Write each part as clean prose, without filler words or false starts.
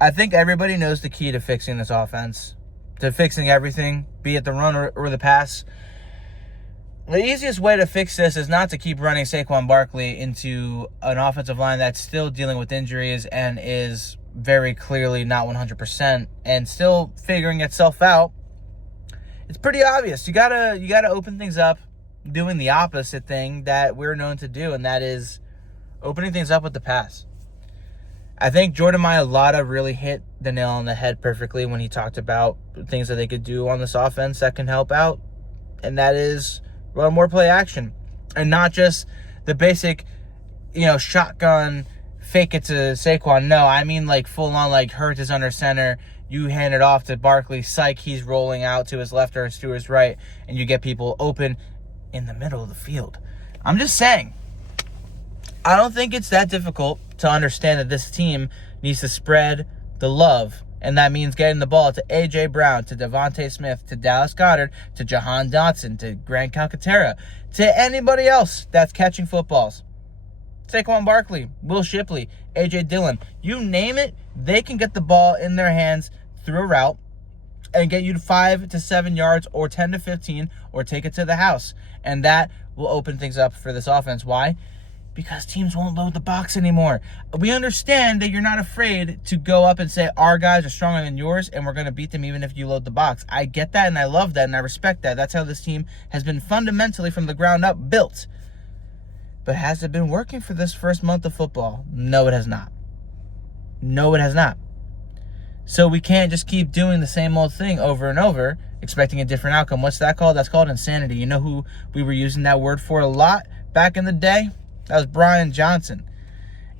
I think everybody knows the key to fixing this offense, to fixing everything, be it the run or the pass. The easiest way to fix this is not to keep running Saquon Barkley into an offensive line that's still dealing with injuries and is very clearly not 100% and still figuring itself out. It's pretty obvious. You gotta open things up, doing the opposite thing that we're known to do, and that is opening things up with the pass. I think Jordan Mailata really hit the nail on the head perfectly when he talked about things that they could do on this offense that can help out, and that is run more play action, and not just the basic, shotgun fake it to Saquon. No, I mean like full on, like Hurts is under center, you hand it off to Barkley, psych, he's rolling out to his left or to his right, and you get people open in the middle of the field. I'm just saying, I don't think it's that difficult to understand that this team needs to spread the love. And that means getting the ball to A.J. Brown, to Devontae Smith, to Dallas Goedert, to Jahan Dotson, to Grant Calcaterra, to anybody else that's catching footballs. Saquon Barkley, Will Shipley, A.J. Dillon, you name it, they can get the ball in their hands through a route and get you to 5 to 7 yards or 10 to 15 or take it to the house. And that will open things up for this offense. Why? Because teams won't load the box anymore. We understand that you're not afraid to go up and say, our guys are stronger than yours, and we're going to beat them even if you load the box. I get that, and I love that, and I respect that. That's how this team has been fundamentally from the ground up built. But has it been working for this first month of football? No, it has not. No, it has not. So we can't just keep doing the same old thing over and over, expecting a different outcome. What's that called? That's called insanity. You know who we were using that word for a lot back in the day? That was Brian Johnson.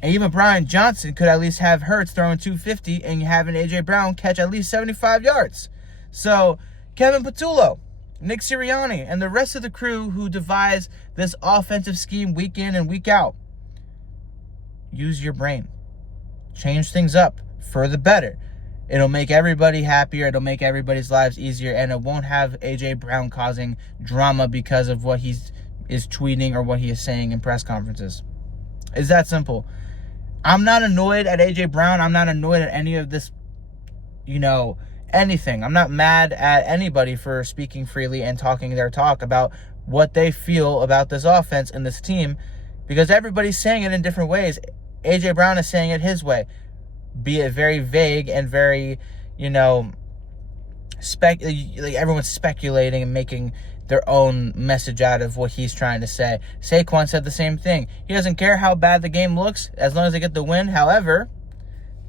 And even Brian Johnson could at least have Hurts throwing 250 and having A.J. Brown catch at least 75 yards. So Kevin Patullo, Nick Sirianni, and the rest of the crew who devise this offensive scheme week in and week out, use your brain. Change things up for the better. It'll make everybody happier. It'll make everybody's lives easier. And it won't have A.J. Brown causing drama because of what is tweeting or what he is saying in press conferences. It's that simple. I'm not annoyed at A.J. Brown. I'm not annoyed at any of this, anything. I'm not mad at anybody for speaking freely and talking their talk about what they feel about this offense and this team, because everybody's saying it in different ways. A.J. Brown is saying it his way, be it very vague and very, everyone's speculating and making their own message out of what he's trying to say. Saquon said the same thing. He doesn't care how bad the game looks as long as they get the win. However,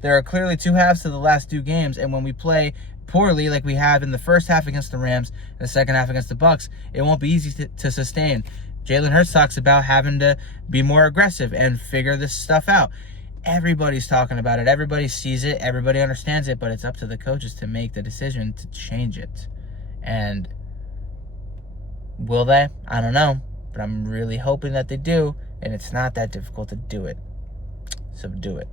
there are clearly two halves to the last two games, and when we play poorly like we have in the first half against the Rams and the second half against the Bucs, it won't be easy to sustain. Jalen Hurts talks about having to be more aggressive and figure this stuff out. Everybody's talking about it. Everybody sees it. Everybody understands it, but it's up to the coaches to make the decision to change it. And will they? I don't know, but I'm really hoping that they do, and it's not that difficult to do it. So do it.